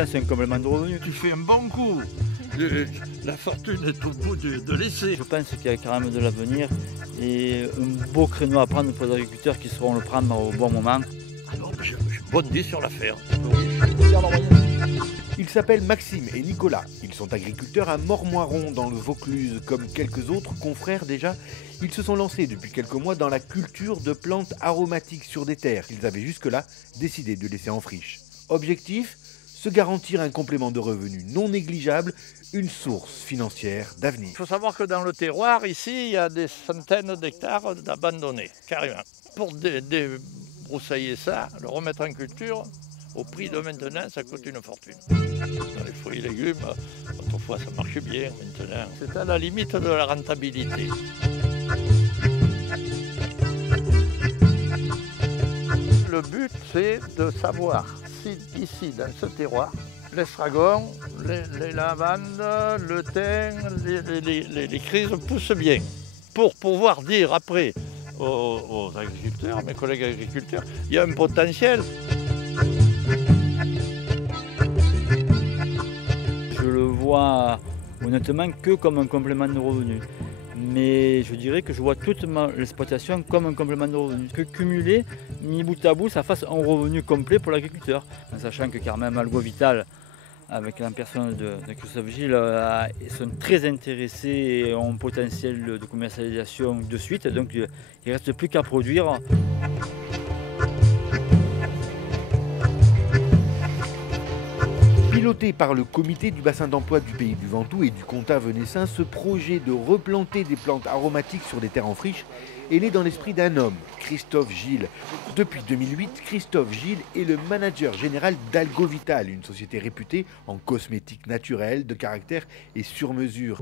ça, c'est un complément de revenu. Tu fais un bon coup. La fortune est au bout de l'essai. Je pense qu'il y a quand même de l'avenir et un beau créneau à prendre pour les agriculteurs qui sauront le prendre au bon moment. Alors, je bondis sur l'affaire. Ils s'appellent Maxime et Nicolas. Ils sont agriculteurs à Mormoiron dans le Vaucluse. Comme quelques autres confrères déjà, ils se sont lancés depuis quelques mois dans la culture de plantes aromatiques sur des terres qu'ils avaient jusque-là décidé de laisser en friche. Objectif ? Se garantir un complément de revenus non négligeable, une source financière d'avenir. Il faut savoir que dans le terroir, ici, il y a des centaines d'hectares d'abandonnés, carrément. Pour débroussailler ça, le remettre en culture, au prix de maintenant, ça coûte une fortune. Dans les fruits et légumes, autrefois ça marchait bien, maintenant, c'est à la limite de la rentabilité. Le but, c'est de savoir si ici, dans ce terroir, l'estragon, les lavandes, le thym, les crises poussent bien. Pour pouvoir dire après aux agriculteurs, mes collègues agriculteurs, il y a un potentiel. Je le vois honnêtement que comme un complément de revenu. Mais je dirais que je vois toute l'exploitation comme un complément de revenu. Que cumuler, mis bout à bout, ça fasse un revenu complet pour l'agriculteur. En sachant que quand même Algovital, avec la personne de Christophe Gilles, sont très intéressés et ont un potentiel de commercialisation de suite. Donc il ne reste plus qu'à produire. Piloté par le comité du bassin d'emploi du Pays du Ventoux et du Comtat venessin, ce projet de replanter des plantes aromatiques sur des terres en friche est né dans l'esprit d'un homme, Christophe Gilles. Depuis 2008, Christophe Gilles est le manager général d'Algovital, une société réputée en cosmétiques naturels de caractère et sur mesure.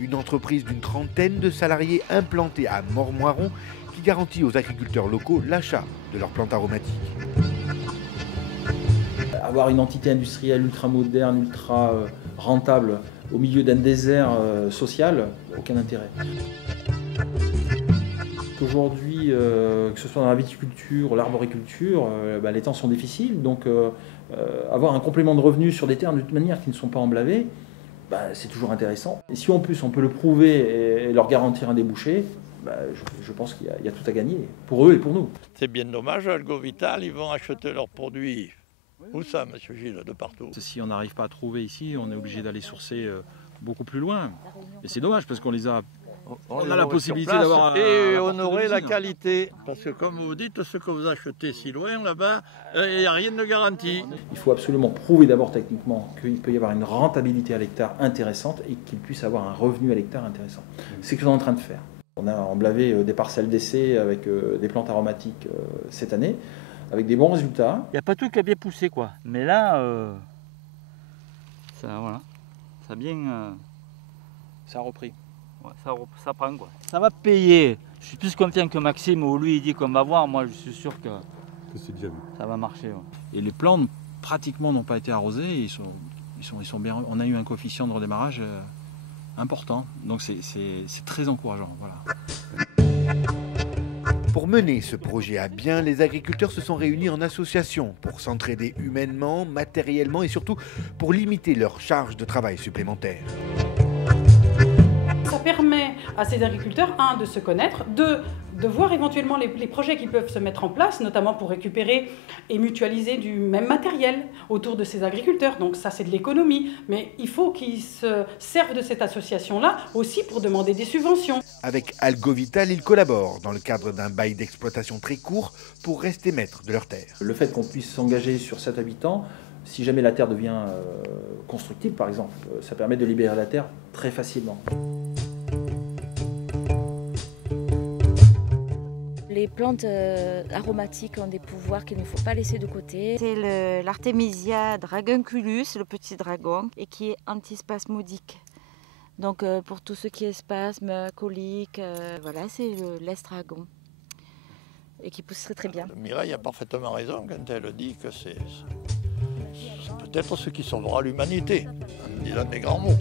Une entreprise d'une trentaine de salariés implantée à Mormoiron qui garantit aux agriculteurs locaux l'achat de leurs plantes aromatiques. Avoir une entité industrielle ultra moderne, ultra rentable au milieu d'un désert social, aucun intérêt. Aujourd'hui, que ce soit dans la viticulture, l'arboriculture, les temps sont difficiles, donc avoir un complément de revenus sur des terres de toute manière qui ne sont pas emblavées, c'est toujours intéressant. Et si en plus on peut le prouver et leur garantir un débouché, je pense qu'il y a tout à gagner, pour eux et pour nous. C'est bien dommage, Algovital, ils vont acheter leurs produits. Où ça, monsieur Gilles, de partout? Si on n'arrive pas à trouver ici, on est obligé d'aller sourcer beaucoup plus loin. Et c'est dommage parce qu'on les a. On a la possibilité d'avoir. Et honorer la qualité. Parce que comme vous dites, ce que vous achetez si loin là-bas, il n'y a rien de garanti. Il faut absolument prouver d'abord techniquement qu'il peut y avoir une rentabilité à l'hectare intéressante et qu'il puisse avoir un revenu à l'hectare intéressant. C'est ce qu'on est en train de faire. On a emblavé des parcelles d'essai avec des plantes aromatiques cette année, avec des bons résultats. Il n'y a pas tout qui a bien poussé, quoi. Mais là, voilà, ça a bien... Ça a repris. Ouais, ça prend, quoi. Ça va payer. Je suis plus confiant que Maxime, où lui il dit qu'on va voir. Moi, je suis sûr que ça va marcher. Ouais. Et les plantes, pratiquement, n'ont pas été arrosées. Ils sont bien. On a eu un coefficient de redémarrage important. Donc c'est très encourageant. Voilà. Pour mener ce projet à bien, les agriculteurs se sont réunis en association pour s'entraider humainement, matériellement et surtout pour limiter leur charge de travail supplémentaire. Ça permet à ces agriculteurs, de se connaître, de voir éventuellement les projets qui peuvent se mettre en place, notamment pour récupérer et mutualiser du même matériel autour de ces agriculteurs. Donc ça, c'est de l'économie. Mais il faut qu'ils se servent de cette association-là aussi pour demander des subventions. Avec Algovital, ils collaborent dans le cadre d'un bail d'exploitation très court pour rester maîtres de leur terre. Le fait qu'on puisse s'engager sur 7 habitants, si jamais la terre devient constructible, par exemple, ça permet de libérer la terre très facilement. Les plantes aromatiques ont des pouvoirs qu'il ne faut pas laisser de côté. C'est l'Artemisia dragunculus, le petit dragon, et qui est antispasmodique. Donc pour tout ce qui est spasme, colique, voilà, c'est l'estragon. Et qui pousserait très bien. Mireille a parfaitement raison quand elle dit que c'est peut-être ce qui sauvera l'humanité, en disant des grands mots.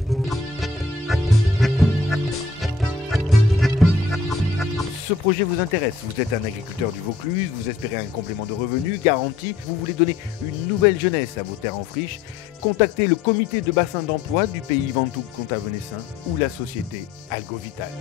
ce projet vous intéresse, vous êtes un agriculteur du Vaucluse, vous espérez un complément de revenus garanti, vous voulez donner une nouvelle jeunesse à vos terres en friche, contactez le comité de bassin d'emploi du pays Ventoux Comtat Venessin ou la société Algo Vital.